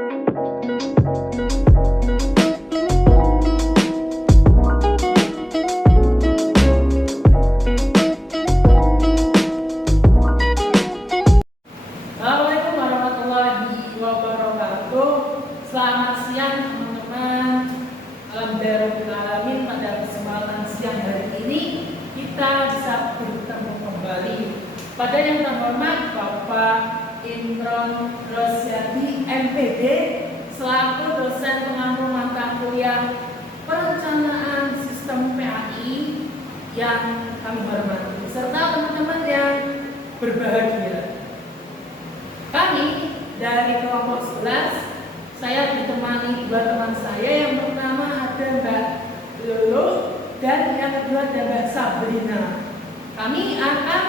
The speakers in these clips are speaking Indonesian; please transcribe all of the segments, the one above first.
Assalamualaikum warahmatullahi wabarakatuh. Selamat siang teman-teman. Alhamdulillahirrahmanirrahim. Pada kesempatan siang hari ini kita bisa bertemu kembali. Pada yang terhormat Bapak Imron Rosyadi MPD selaku dosen pengampu mata kuliah perencanaan sistem PAI yang kami hormati, serta teman-teman yang berbahagia. Kami dari kelompok 11, saya ditemani dua teman saya. Yang pertama ada Mbak Lulu dan yang kedua ada Mbak Sabrina. Kami akan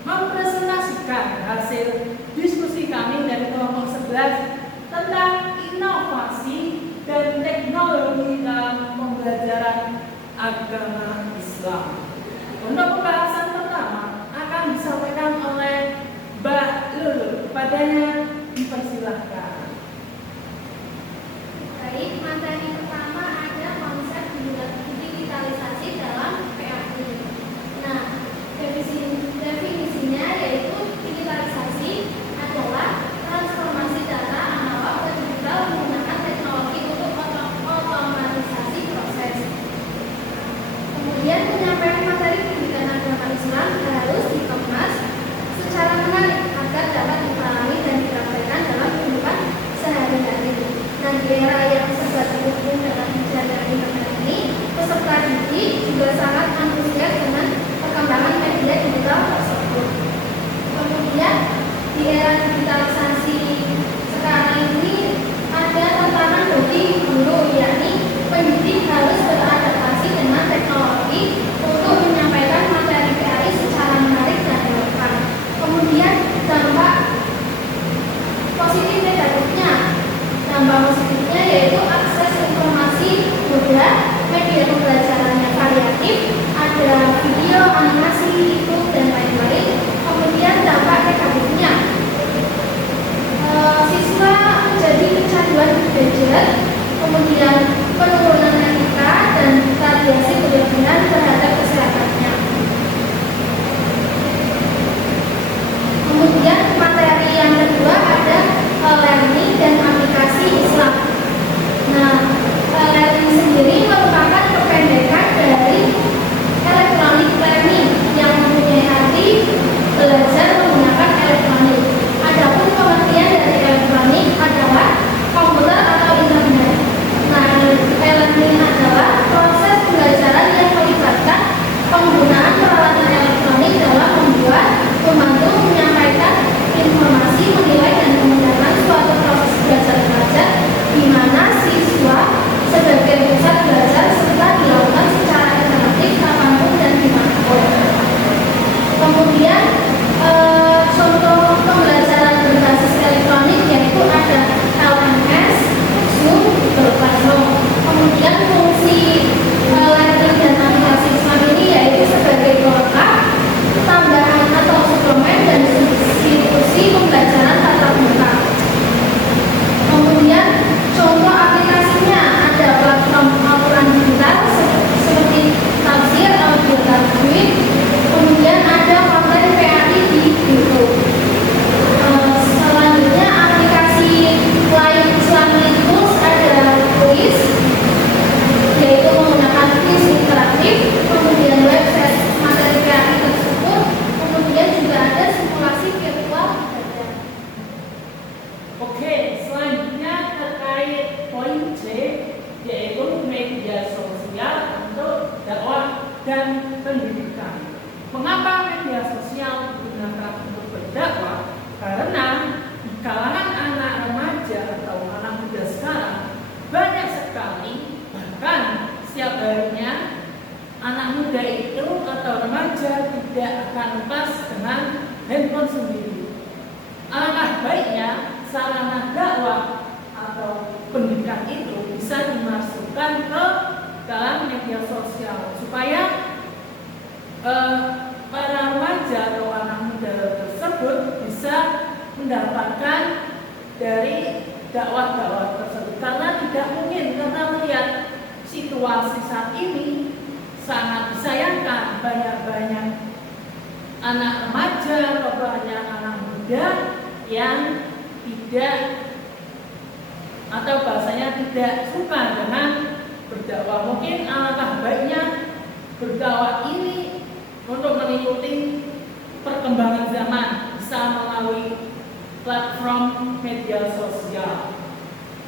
mempresentasikan hasil diskusi kami dari kelompok 11 tentang inovasi dan teknologi dalam pembelajaran agama Islam. Untuk pembahasan pertama akan disampaikan oleh Mbak Lulu. Kepadanya dipersilahkan. Baik, materi pertama ada konsep digitalisasi dalam PAI. Nah, definisinya yaitu digitalisasi adalah transformasi data analog ke digital menggunakan teknologi untuk otomatisasi proses. Kemudian penyampaian materi pendidikan agama Islam harus dikemas secara menarik agar dapat dipahami dan dipraktekkan dalam kehidupan sehari-hari. Nah, di era yang serba terhubung dengan jaringan internet ini, peserta didik juga sangat antusias dengan perkembangan media digital tersebut. Kemudian di era digitalisasi sekarang ini ada tantangan bagi guru, yakni pendidik harus beradaptasi dengan teknologi untuk menyampaikan materi PAI secara menarik dan relevan. Kemudian dampak positif negatifnya. Dampak positifnya yaitu akses informasi mudah, media pembelajarannya variatif, ada video, animasi, YouTube, dan lain-lain. Kemudian dampak negatifnya, siswa menjadi kecanduan gadget, kemudian penurunan etika dan radiasi berlebihan terhadap kesehatannya. Kemudian materi yang kedua ada learning dan aplikasi Islam. Nah, learning sendiri merupakan kependekan dari electronic learning yang mempunyai arti belajar menggunakan elektronik. Adapun pengertian dari elektronik adalah komputer atau internet. Nah, e-learning adalah proses pembelajaran yang melibatkan penggunaan peralatan elektronik dalam membuat, membantu, menyampaikan informasi, menilai, dan mengerjakan suatu proses belajar di mana siswa sebagai pusat belajar serta dilakukan secara interaktif kapanpun dan dimanapun. Kemudian contoh pembelajaran berbasis elektronik yaitu ada LMS, Zoom, Google Classroom. Kemudian fungsi learning dan aplikasi Islam ini yaitu sebagai pelengkap, tambahan atau suplemen dan substitusi pembelajaran tatap muka. Kemudian contoh aplikasinya ada platform Al-Quran digital seperti tafsir, audio tajwid. Kemudian ada konten PAI di YouTube. Selanjutnya aplikasi lain Islamic Tools ada kuis, yaitu menggunakan kuis interaktif. Kemudian website materi PAI tersebut. Kemudian juga ada simulasi virtual ibadah. Oke, selanjutnya terkait poin C, yaitu media sosial untuk dakwah dan pendidikan. Mengapa media sosial digunakan untuk berdakwah? Karena di kalangan anak remaja atau anak muda sekarang banyak sekali, bahkan setiap harinya anak muda itu atau remaja tidak akan lepas dengan handphone sendiri. Alangkah baiknya sarana dakwah atau pendidikan itu bisa dimasukkan ke dalam media sosial supaya para remaja atau anak muda tersebut bisa mendapatkan dari dakwah-dakwah tersebut, karena tidak mungkin, karena melihat situasi saat ini sangat disayangkan banyak anak remaja atau banyak anak muda yang tidak, atau bahasanya tidak suka dengan berdakwah. Mungkin alangkah baiknya berdakwah ini untuk mengikuti perkembangan zaman, bisa melalui platform media sosial.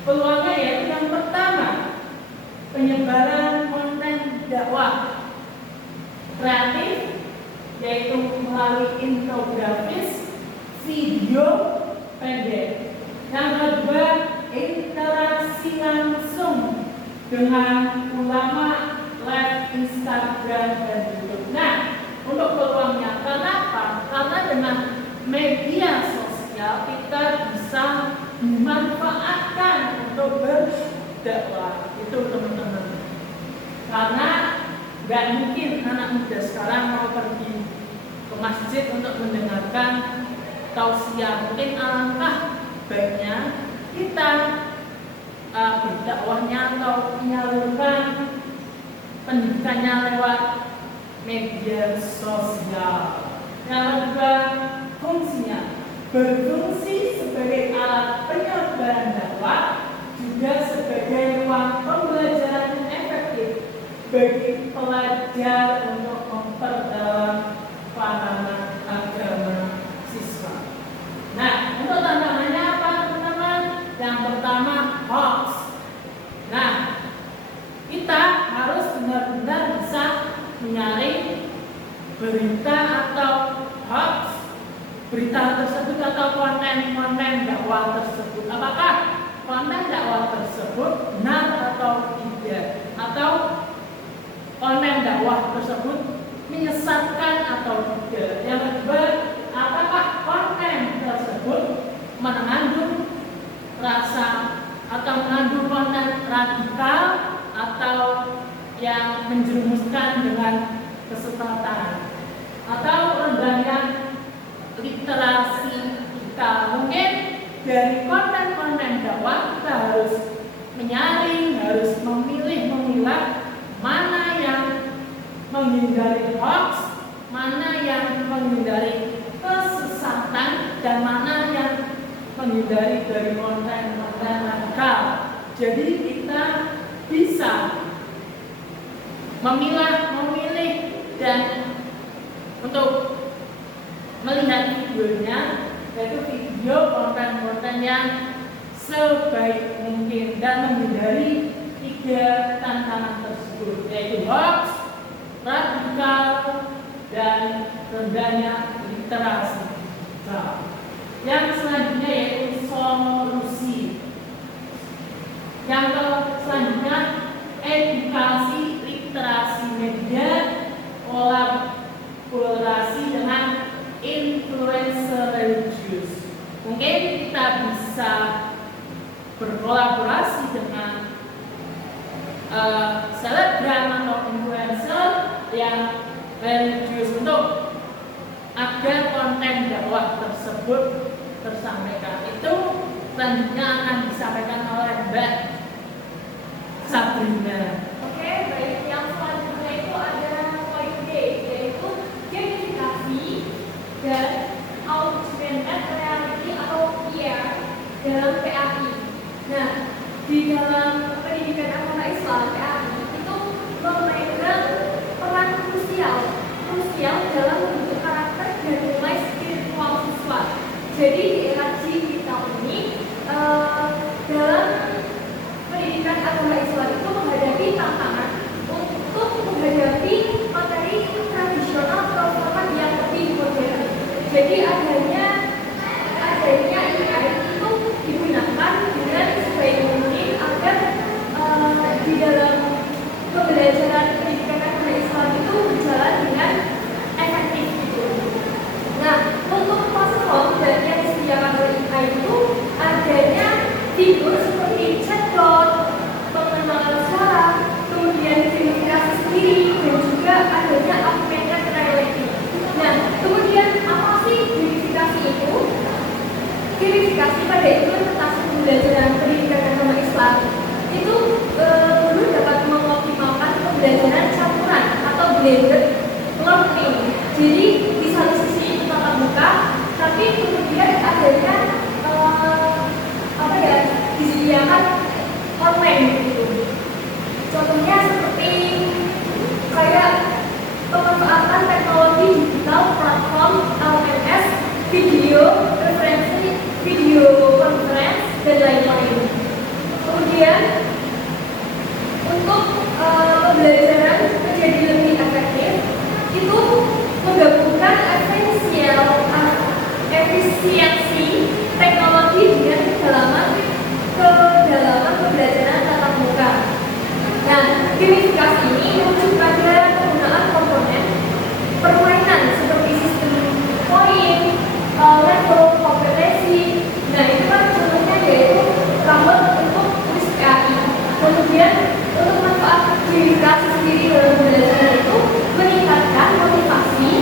Peluangnya yaitu yang pertama, penyebaran konten dakwah kreatif, yaitu melalui infografis, video pendek. Yang kedua, interaksi langsung dengan ulama, live Instagram dan YouTube. Nah, untuk peluangnya, kenapa? Karena dengan media sosial kita bisa dimanfaatkan untuk berdakwah. Itu teman-teman. Karena nggak mungkin anak muda sekarang mau pergi ke masjid untuk mendengarkan tausiah. Mungkin alangkah baiknya kita berdakwahnya atau menyalurkan pendidikannya lewat media sosial. Yang kedua, fungsinya berfungsi sebagai alat penyebaran dakwah, juga sebagai ruang pembelajaran yang efektif bagi pelajar untuk memperdalam pemahaman agama siswa. Nah, untuk tantangannya apa teman-teman? Yang pertama, hoax. Nah, kita harus benar-benar bisa menyaring berita atau hoax, berita tersebut atau konten-konten dakwah tersebut. Apakah konten dakwah tersebut benar atau tidak? Atau konten dakwah tersebut menyesatkan atau tidak? Yang kedua, apakah konten tersebut mengandung rasa atau mengandung konten radikal atau yang menjerumuskan dengan kesesatan atau rendahnya literasi kita? Mungkin dari konten-konten dakwah kita harus menyaring, harus memilah mana yang menghindari hoax, mana yang menghindari kesesatan, dan mana yang menghindari dari konten-konten radikal. Jadi kita bisa memilih dan untuk melihat videonya, yaitu video konten-konten yang sebaik mungkin dan menghindari 3 tantangan tersebut, yaitu hoax, radikal, dan rendahnya literasi. Nah, yang selanjutnya yaitu solusi. Yang selanjutnya edukasi literasi media, kolaborasi dengan influencer religius. Mungkin kita bisa berkolaborasi dengan selebgram atau influencer yang religius untuk agar konten dakwah tersebut tersampaikan. Itu selanjutnya akan disampaikan oleh Mbak Sabrina. Oke, baik. Yang selanjutnya itu ada poin D, yaitu gamifikasi dan augmented reality atau VR dalam PAI. Nah, di dalam pendidikan agama Islam PAI itu memainkan peran krusial dalam membentuk karakter dan nilai spiritual siswa. Jadi di era digital ini dalam pendidikan agama Islam itu menghadapi tantangan untuk menghadapi materi tradisional atau format yang lebih modern. Jadi adanya AI itu digunakan dengan sebaik mungkin agar di dalam pembelajaran pendidikan agama Islam itu berjalan dengan efektif gitu. Nah, untuk platform dan yang disediakan oleh AI itu adanya fitur seperti chatbot, pengenalan suara, kemudian verifikasi sendiri, dan juga adanya augmented reality. Nah, kemudian apa sih verifikasi itu? Verifikasi pada implementasi pembelajaran contohnya seperti kayak pemanfaatan teknologi digital, platform LMS, video referensi, video conference, dan lain-lain. Kemudian untuk pembelajaran menjadi lebih efektif itu menggabungkan efisiensi teknologi dengan kedalaman pembelajaran tatap muka. Nah, gamifikasi ini merujuk pada penggunaan komponen permainan seperti sistem poin, level kompetensi. Nah, itu kan contohnya yaitu rambut untuk kuis PAI. Kemudian untuk manfaat gamifikasi sendiri dalam pembelajaran itu meningkatkan motivasi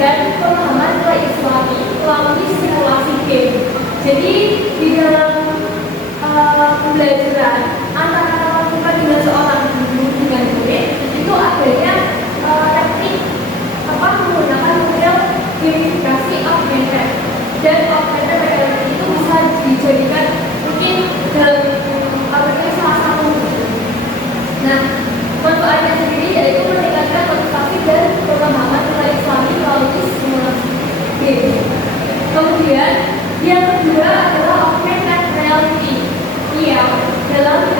dan pemahaman nilai Islami melalui simulasi game. Jadi di dalam pembelajaran antara tatap muka dengan seorang guru dengan murid itu adanya teknik menggunakan model gamifikasi augmented, dan augmented reality itu bisa dijadikan mungkin dalam salah satu. Nah, manfaatnya sendiri yaitu meningkatkan motivasi dan pemahaman nilai Islami melalui simulasi game. Kemudian yang kedua adalah augmented reality yang dalam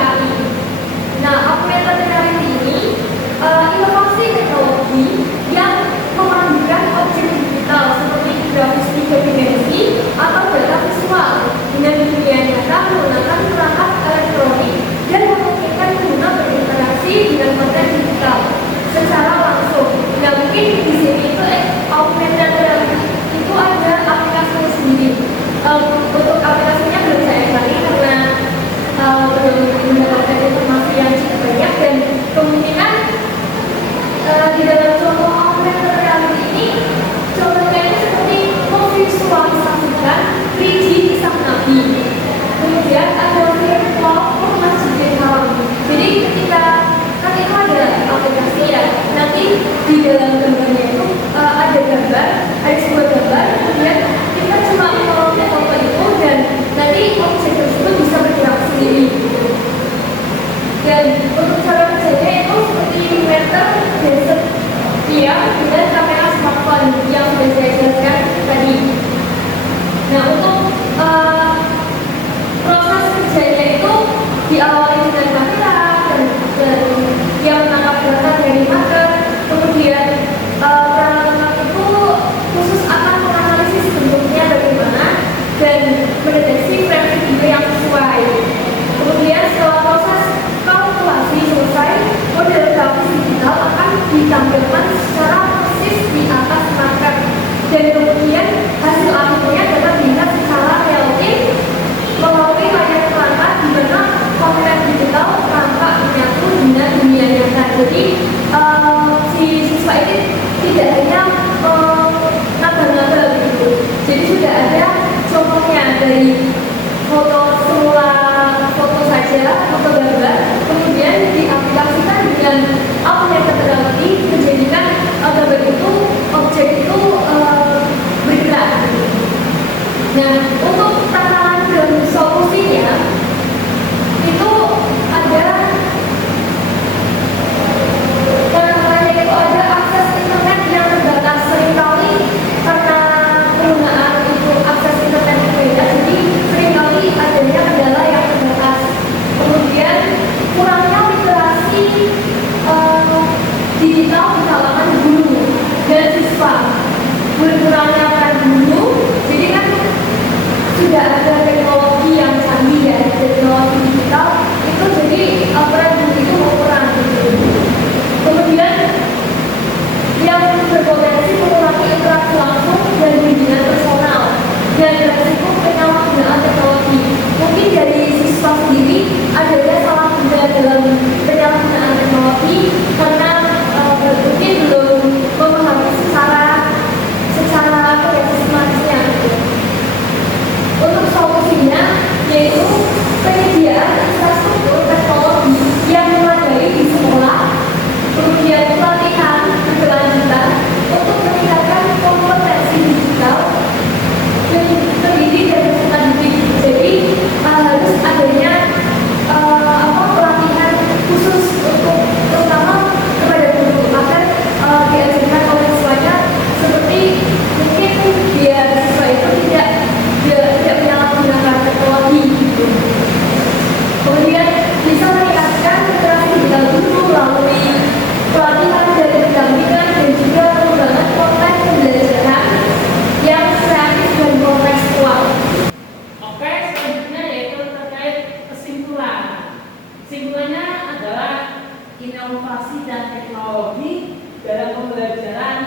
inovasi dan teknologi dalam pembelajaran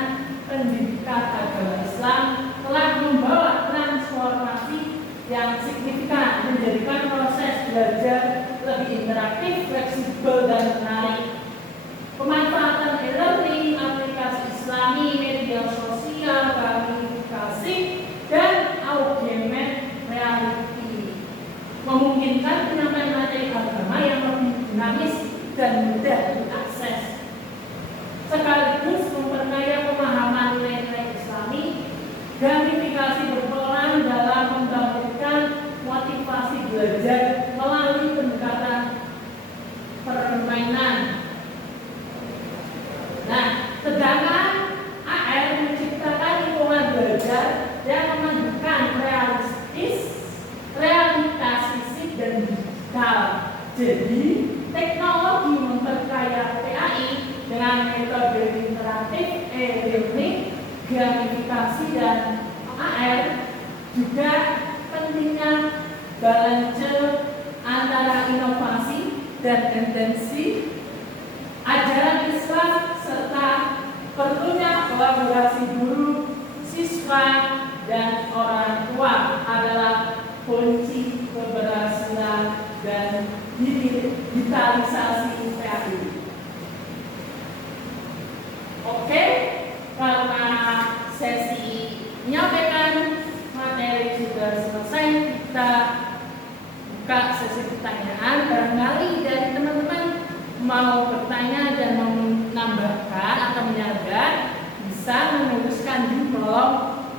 pendidikan agama Islam telah membawa transformasi yang signifikan, menjadikan proses belajar lebih interaktif, fleksibel, dan menarik. Pemanfaatan e-learning, aplikasi Islami, media sosial, gamifikasi, dan augmented reality memungkinkan penyampaian materi agama yang lebih dinamis dan mudah diakses, sekaligus memperkaya pemahaman nilai-nilai Islami. Gamifikasi berperan dalam membangkitkan motivasi belajar melalui pendekatan permainan. Nah, sedangkan AR menciptakan lingkungan belajar yang memadukan realitas fisik dan digital. Jadi, teknologi memperkaya PAI dengan metode interaktif, e-learning, gamifikasi, dan AR. Juga pentingnya balance antara inovasi dan tendensi ajaran Islam serta perlunya kolaborasi guru, siswa, dan orang tua adalah kunci keberhasilan dan digitalisasi PAI. Oke, karena sesi menyampaikan materi sudah selesai, kita buka sesi pertanyaan. Barangkali dari teman-teman mau bertanya dan mau menambahkan atau menyarankan, bisa menuliskan di kolom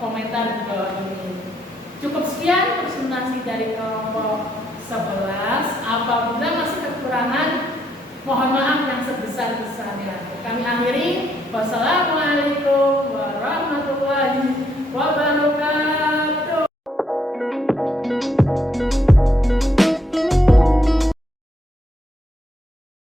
komentar di bawah ini. Cukup sekian presentasi dari kelompok 11. Apabila masih kekurangan, mohon maaf yang sebesar-besarnya. Kami akhiri. Wassalamualaikum